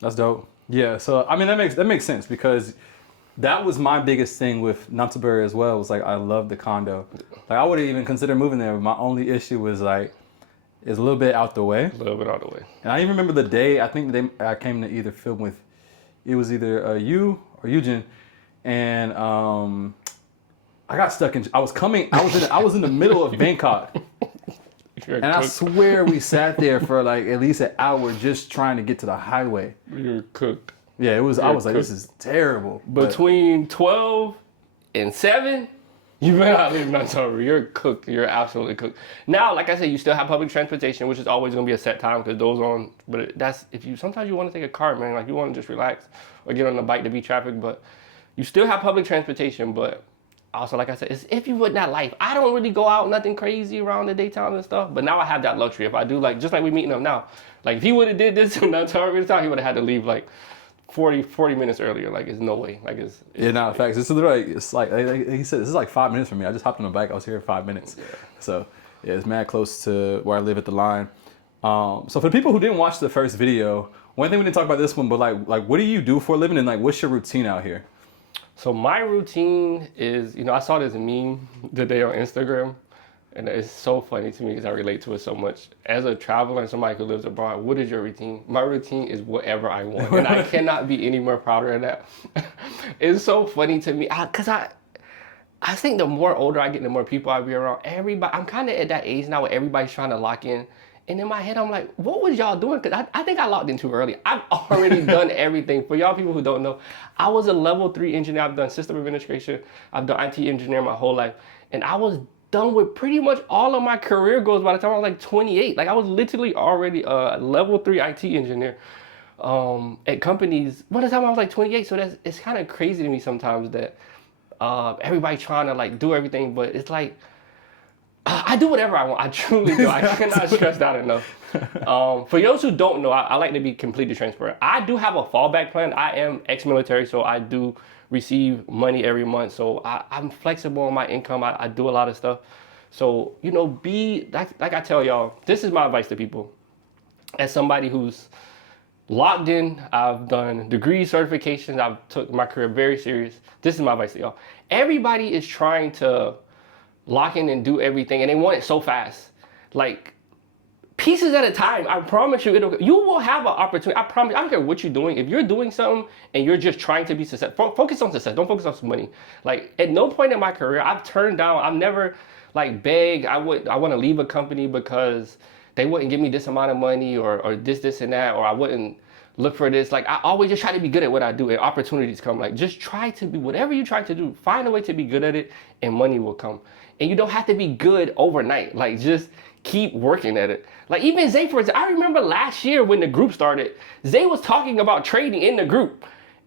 That's dope. Yeah, so I mean that makes sense, because that was my biggest thing with Nantaburi as well. Was like, I love the condo. Like, I wouldn't even consider moving there. My only issue was like, it's a little bit out the way. A little bit out the way. And I even remember the day, I think I came to either film with, it was either you or Eugen, and I got stuck in. I was in the middle of Bangkok. And I swear we sat there for like at least an hour just trying to get to the highway. You're cooked. Yeah, it was. I was like, this is terrible. Between 12 and 7, you better not leave Nantaburi. You're cooked. You're absolutely cooked. Now, like I said, you still have public transportation, which is always going to be a set time because those on. But that's sometimes you want to take a car, man. Like, you want to just relax or get on the bike to beat traffic. But you still have public transportation. But also, like I said, it's if you would that life. I don't really go out nothing crazy around the daytime and stuff. But now I have that luxury. If I do, like, just like we meeting up now. Like, if he would have did this in Nantaburi time, he would have had to leave like 40 minutes earlier. Like, there's no way. Like, it's facts. It's literally, it's like he said, this is like 5 minutes from me. I just hopped on the bike. I was here in 5 minutes. Yeah. So yeah, it's mad close to where I live at the line. So for the people who didn't watch the first video, one thing we didn't talk about this one, but like what do you do for a living, and like what's your routine out here? So my routine is, I saw this meme today on Instagram. And it's so funny to me because I relate to it so much. As a traveler and somebody who lives abroad, what is your routine? My routine is whatever I want. And I cannot be any more prouder of that. It's so funny to me. Because I think the more older I get, the more people I be around. Everybody, I'm kind of at that age now where everybody's trying to lock in. And in my head, I'm like, what was y'all doing? Because I think I locked in too early. I've already done everything. For y'all people who don't know, I was a level 3 engineer. I've done system administration. I've done IT engineering my whole life. And I was done with pretty much all of my career goals by the time I was like 28. Like I was literally already a level 3 IT engineer at companies by the time I was like 28. So it's kind of crazy to me sometimes that everybody trying to like do everything, but it's like, I do whatever I want. I truly do. I cannot stress that enough. For those who don't know, I like to be completely transparent. I do have a fallback plan. I am ex-military, so I do receive money every month. So I'm flexible on my income. I do a lot of stuff. So, you know, like I tell y'all, this is my advice to people. As somebody who's locked in, I've done degree certifications, I've took my career very serious. This is my advice to y'all. Everybody is trying to lock in and do everything, and they want it so fast. Like, pieces at a time. I promise you, you will have an opportunity. I promise. I don't care what you're doing. If you're doing something and you're just trying to be successful, focus on success. Don't focus on some money. Like, at no point in my career, I've turned down. I've never like begged. I want to leave a company because they wouldn't give me this amount of money or this and that, or I wouldn't look for this. Like, I always just try to be good at what I do, and opportunities come. Like, just try to be whatever you try to do. Find a way to be good at it, and money will come. And you don't have to be good overnight. Like, just keep working at it. Like, even Zay, for example, I remember last year when the group started, Zay was talking about trading in the group.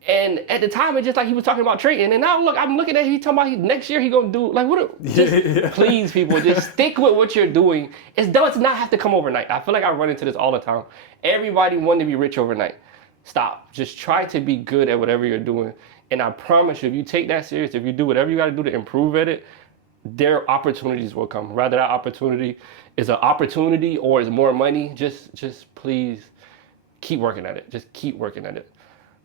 And at the time, it's just like he was talking about trading. And now, look, I'm looking at it, he's talking about next year he gonna do, like, please, people, just stick with what you're doing. It does not have to come overnight. I feel like I run into this all the time. Everybody wanting to be rich overnight. Stop. Just try to be good at whatever you're doing. And I promise you, if you take that serious, if you do whatever you gotta do to improve at it, their opportunities will come. Whether that opportunity is an opportunity or is more money, just please keep working at it. Just keep working at it.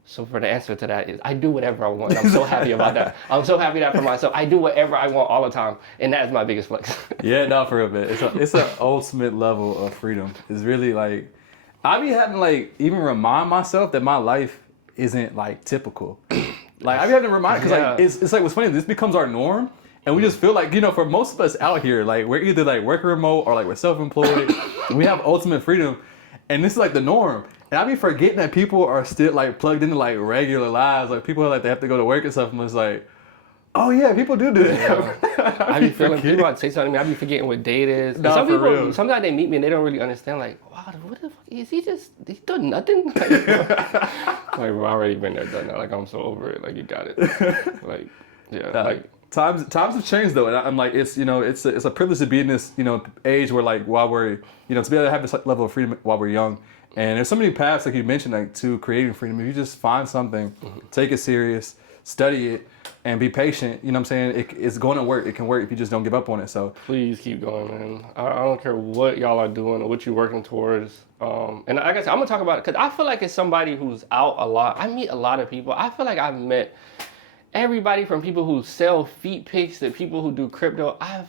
So for the answer to that is, I do whatever I want. I'm so happy about that. I'm so happy that for myself, I do whatever I want all the time. And that is my biggest flex. Yeah, no, for real, man. It's an ultimate level of freedom. It's really like, I be having like, even remind myself that my life isn't like typical. Like, I be having to remind, because like, it's like, what's funny, this becomes our norm. And we just feel like, you know, for most of us out here, like, we're either like working remote or like we're self-employed. We have ultimate freedom. And this is like the norm. And I be forgetting that people are still like plugged into like regular lives. Like, people are like, they have to go to work and stuff. And it's like, oh yeah, people do that. Yeah. I be feeling, people might say something to me, I be forgetting what day it is. No, some for people, real. sometimes they meet me and they don't really understand, like, wow, what the fuck, is he doing nothing? Like, I've already been there, done that. Like, I'm so over it. Like, you got it. Like, yeah, like. Times have changed though, and I'm like, it's, you know, it's a privilege to be in this, you know, age where like, while we're, you know, to be able to have this level of freedom while we're young. And there's so many paths, like you mentioned, like to creating freedom. If you just find something, take it serious, study it, and be patient. You know what I'm saying? It's going to work. It can work if you just don't give up on it. So Please keep going, man. I don't care what y'all are doing or what you're working towards. And like I said, I'm gonna talk about it because I feel like as somebody who's out a lot, I meet a lot of people. I feel like I've met everybody from people who sell feet pics to people who do crypto. I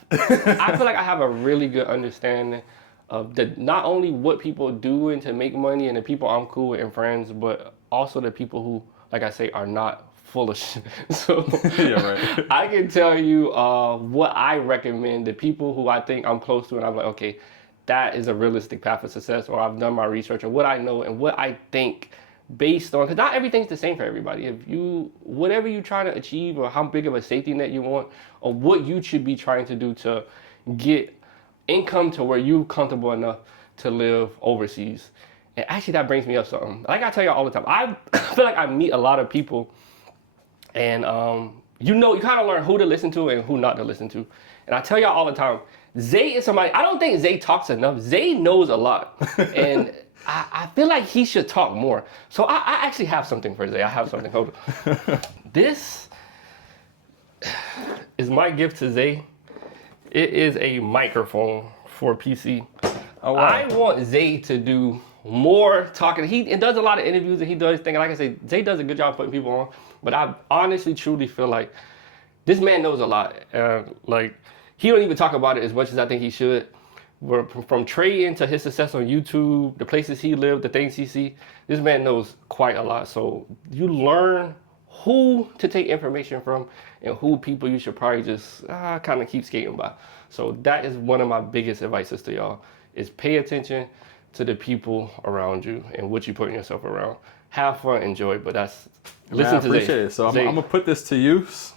feel like I have a really good understanding of not only what people doing to make money and the people I'm cool with and friends, but also the people who, like I say, are not full of shit. So yeah, right. I can tell you what I recommend, the people who I think I'm close to, and I'm like, okay, that is a realistic path of success, or I've done my research, or what I know and what I think based on, because not everything's the same for everybody. If you, whatever you're trying to achieve, or how big of a safety net you want, or what you should be trying to do to get income to where you're comfortable enough to live overseas. And actually that brings me up something. Like I tell y'all all the time, I feel like I meet a lot of people, and you know, you kind of learn who to listen to and who not to listen to. And I tell y'all all the time, Zay is somebody, I don't think Zay talks enough. Zay knows a lot. And I feel like he should talk more. So I actually have something for Zay. I have something. Hold on. This is my gift to Zay. It is a microphone for PC. Oh, wow. I want Zay to do more talking. He does a lot of interviews and he does things. Like I say, Zay does a good job putting people on. But I honestly, truly feel like this man knows a lot. Like, he don't even talk about it as much as I think he should. From trading to his success on YouTube, the places he lived, the things he see, this man knows quite a lot. So you learn who to take information from and who people you should probably just kind of keep skating by. So that is one of my biggest advices to y'all, is pay attention to the people around you and what you putting yourself around. Have fun, enjoy, but that's, listen to Zay. I appreciate it. So I'm gonna put this to use.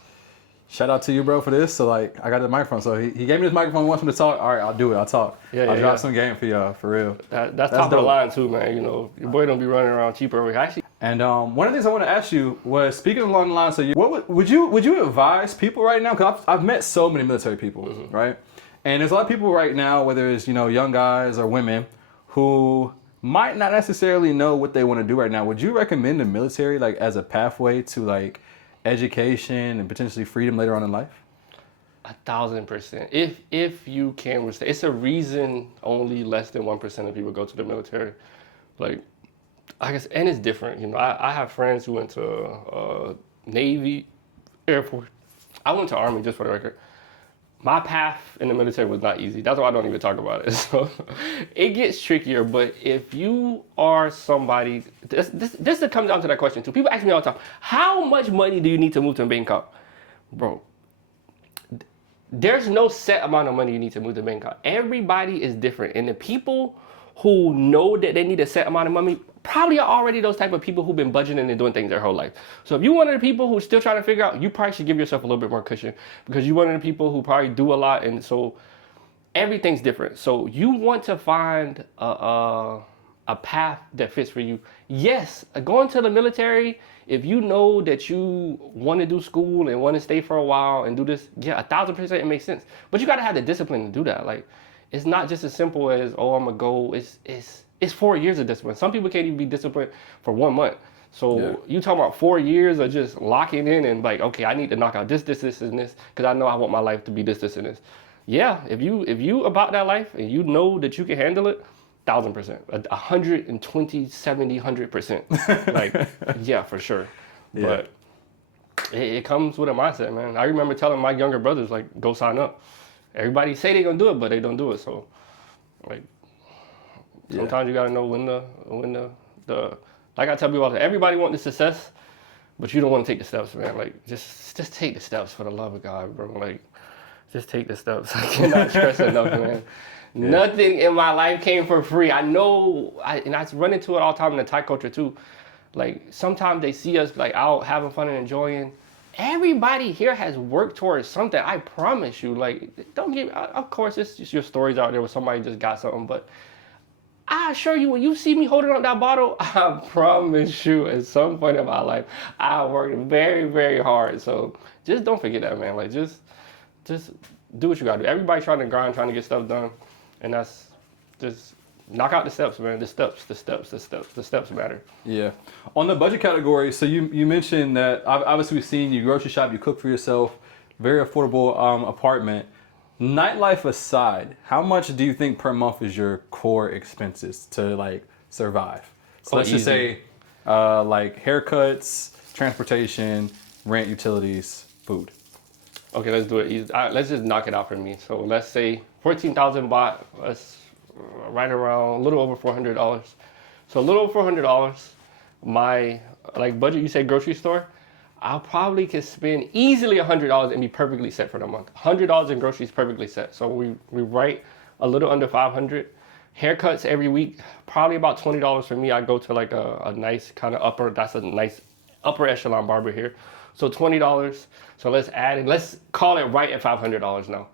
Shout out to you, bro, for this. So like, I got the microphone. So he gave me this microphone, wants me to talk. All right, I'll do it. I'll talk. I'll drop some game for y'all, for real. That's top of the line too, man. You know, your boy don't be running around cheaper. Actually. And one of the things I want to ask you was, speaking along the lines of, would you advise people right now? Because I've met so many military people, right? And there's a lot of people right now, whether it's, you know, young guys or women, who might not necessarily know what they want to do right now. Would you recommend the military like as a pathway to like education and potentially freedom later on in life? 1,000%. If you can withstand, it's a reason only less than 1% of people go to the military. Like, I guess, and it's different. You know, I have friends who went to Navy, Air Force. I went to Army, just for the record. My path in the military was not easy. That's why I don't even talk about it. So it gets trickier. But if you are somebody, this comes down to that question too. People ask me all the time, how much money do you need to move to Bangkok? Bro, there's no set amount of money you need to move to Bangkok. Everybody is different. And the people who know that they need a set amount of money probably are already those type of people who've been budgeting and doing things their whole life. So if you're one of the people who's still trying to figure out, you probably should give yourself a little bit more cushion, because you're one of the people who probably do a lot, and so everything's different. So you want to find a path that fits for you. Yes, going to the military, if you know that you want to do school and want to stay for a while and do this, yeah, 1,000% it makes sense. But you got to have the discipline to do that. Like, it's not just as simple as, oh, I'm gonna go. It's 4 years of discipline. Some people can't even be disciplined for 1 month. So you talking about 4 years of just locking in and like, okay, I need to knock out this, and this, because I know I want my life to be this, and this. Yeah, if you about that life and you know that you can handle it, 1,000%, 120, 70, 100%. Like, yeah, for sure. Yeah. But it comes with a mindset, man. I remember telling my younger brothers, like, go sign up. Everybody say they're gonna do it, but they don't do it. So, like, sometimes you gotta know when the like I tell people all the time, everybody wants the success, but you don't want to take the steps, man. Like, just take the steps, for the love of God, bro. Like, just take the steps. I cannot stress enough, man. Yeah. Nothing in my life came for free. I know, and I run into it all the time in the Thai culture too. Like, sometimes they see us like out having fun and enjoying. Everybody here has worked towards something. I promise you. Like, don't get. Of course, it's just your stories out there where somebody just got something, but I assure you, when you see me holding up that bottle, I promise you, at some point in my life, I worked very, very hard. So just don't forget that, man. Like, just do what you gotta do. Everybody trying to grind, trying to get stuff done, and that's just knock out the steps, man. The steps matter. Yeah. On the budget category, so you mentioned that obviously we've seen you grocery shop, you cook for yourself, very affordable apartment. Nightlife aside, how much do you think per month is your core expenses to like survive? So let's just say like haircuts, transportation, rent, utilities, food. Okay, let's do it easy. Let's just knock it out for me. So let's say 14,000 baht. Let's right around a little over $400. So a little over $400. My like budget, you say grocery store, I probably could spend easily $100 and be perfectly set for the month. $100 in groceries perfectly set. So we write a little under 500. Haircuts every week, probably about $20 for me. I go to like a nice kind of that's a nice upper echelon barber here. So $20. So let's add it. Let's call it right at $500 now.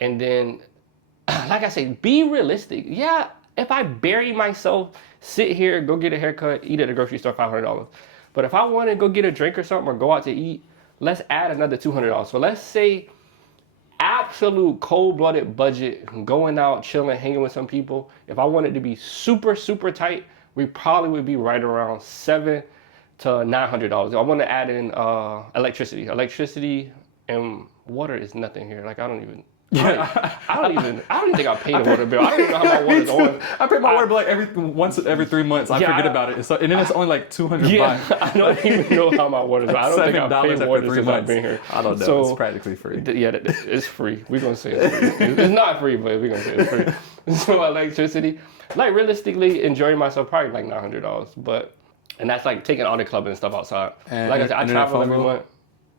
And then, like I say, be realistic. Yeah, if I bury myself, sit here, go get a haircut, eat at the grocery store, $500. But if I want to go get a drink or something or go out to eat, let's add another $200. So let's say absolute cold-blooded budget, going out, chilling, hanging with some people. If I wanted to be super, super tight, we probably would be right around $700 to $900. I want to add in electricity. Electricity and water is nothing here. Like, I don't even Yeah. I don't even think I paid a water bill. I don't even know how my water's on. I pay my water bill like every 3 months. I forget about it. So, and then it's only like $200. Yeah, I don't even know how my water's on. I don't think I paid water since I've been here. I don't know. So, it's practically free. Yeah, it's free. We're going to say it's free. It's not free, but we're going to say it's free. So electricity, like realistically enjoying myself probably like $900. And that's like taking all the club and stuff outside. And like I said, I travel every month.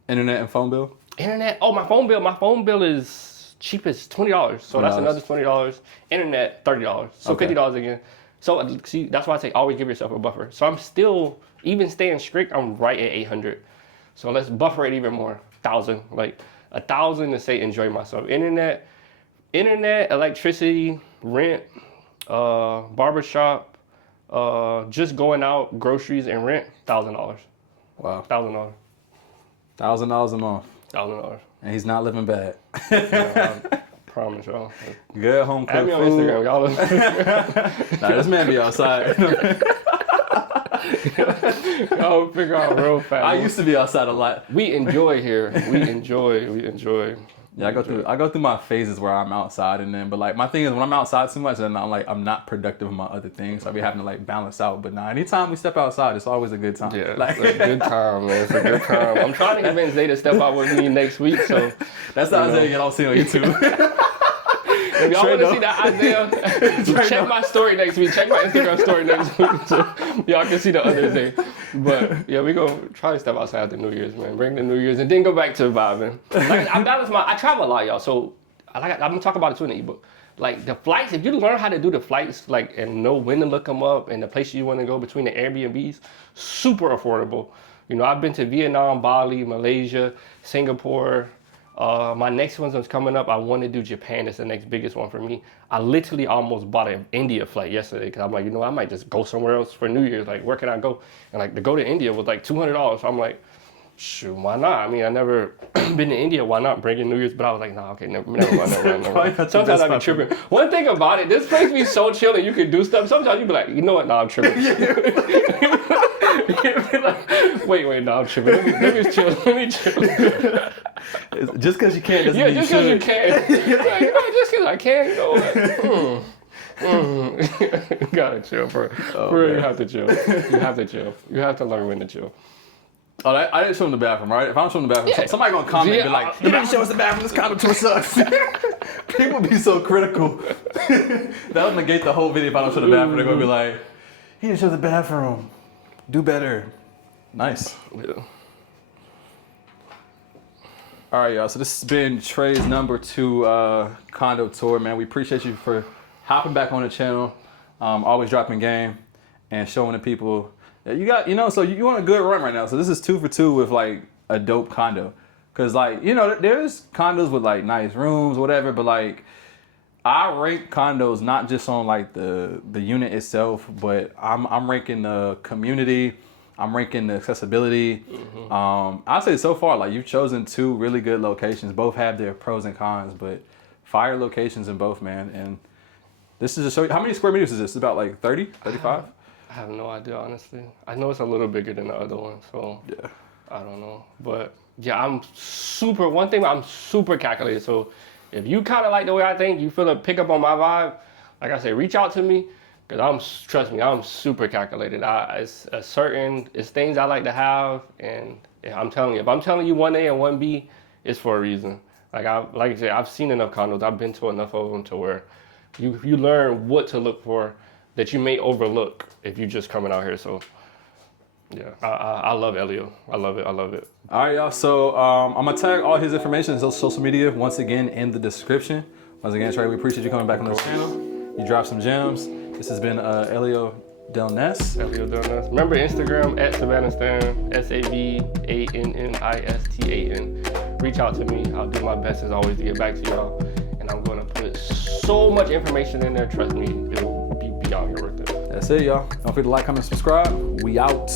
Internet and phone bill? Internet, my phone bill is cheap as $20. So that's another $20. Internet, $30. So $50 again. So see, that's why I say always give yourself a buffer. So I'm still, even staying strict, I'm right at 800. So let's buffer it even more, 1,000. Like 1,000 to say enjoy myself. Internet, electricity, rent, barbershop, just going out, groceries and rent, $1,000. Wow. $1,000. $1,000 a month. $1,000. And he's not living bad. I promise y'all. Good home cooked Add me on food. Instagram, y'all. Nah, this man be outside. Y'all figure out real fast. I used to be outside a lot. We enjoy here. We enjoy. Yeah, I go through my phases where I'm outside, and then, but like my thing is when I'm outside too much, then I'm not productive in my other things. So I be having to like balance out. But nah, anytime we step outside, it's always a good time. Yeah, like, it's a good time, man. It's a good time. I'm trying to convince Zay to step out with me next week. So that's the Isaiah y'all see on YouTube. If y'all want to see that Isaiah, check my story next week. Check my Instagram story next week so y'all can see the other Zay. But yeah, we go try to step outside the New Year's, man. Bring the New Year's and then go back to vibing. Like, I travel a lot, y'all. So I'm gonna talk about it too in the ebook. Like the flights, if you learn how to do the flights, like and know when to look them up and the places you want to go between the Airbnbs, super affordable. You know, I've been to Vietnam, Bali, Malaysia, Singapore. My next one's coming up. I want to do Japan. That's the next biggest one for me. I literally almost bought an India flight yesterday because I'm like, you know, I might just go somewhere else for New Year's. Like, where can I go? And like, to go to India was like $200. So I'm like, shoot, why not? I mean, I never been to India. Why not bring in New Year's? But I was like, nah, okay, never mind. Sometimes I be tripping. One thing about it, this place be so chill that you can do stuff. Sometimes you be like, you know what? Nah, I'm tripping. Like, wait, nah, I'm tripping. Let me chill. Just because you can't doesn't mean just because you can. Like, just because I can, you know what? Gotta chill, bro. Bro, you have to chill. You have to learn when to chill. Oh, I didn't show him the bathroom, right? If I don't show him the bathroom, somebody gonna comment and be like, you didn't show us the bathroom, this condo tour sucks. People be so critical. That'll negate the whole video if I don't show the bathroom. They're gonna be like, he didn't show the bathroom. Do better. Nice. Yeah. All right, y'all. So this has been Trey's number 2 condo tour, man. We appreciate you for hopping back on the channel, always dropping game and showing the people that you got, you know, so you on a good run right now. So this is 2 for 2 with like a dope condo. Cause like, you know, there's condos with like nice rooms, whatever, but like I rank condos not just on like the unit itself, but I'm ranking the community. I'm ranking the accessibility. I'd say so far, like you've chosen 2 really good locations. Both have their pros and cons, but fire locations in both, man. And this is to show you, how many square meters is this? About like 30, 35? I have no idea, honestly. I know it's a little bigger than the other one, so yeah. I don't know. But yeah, I'm super calculated. So if you kind of like the way I think, you feel to pick up on my vibe, like I said, reach out to me. Because trust me, I'm super calculated. It's things I like to have, and yeah, I'm telling you, if I'm telling you 1A and 1B, it's for a reason. Like I said, I've seen enough condos, I've been to enough of them to where you learn what to look for that you may overlook if you're just coming out here. So yeah, I love Elio. I love it. All right, y'all. So I'm gonna tag all his information on social media once again in the description. Once again, Trey, we appreciate you coming back on this channel. You dropped some gems. This has been Elio Del Ness. Remember Instagram at Savanistan, SAVANNISTAN. Reach out to me. I'll do my best as always to get back to y'all. And I'm gonna put so much information in there. Trust me, it'll be beyond your worth it. That's it, y'all. Don't forget to like, comment, subscribe. We out.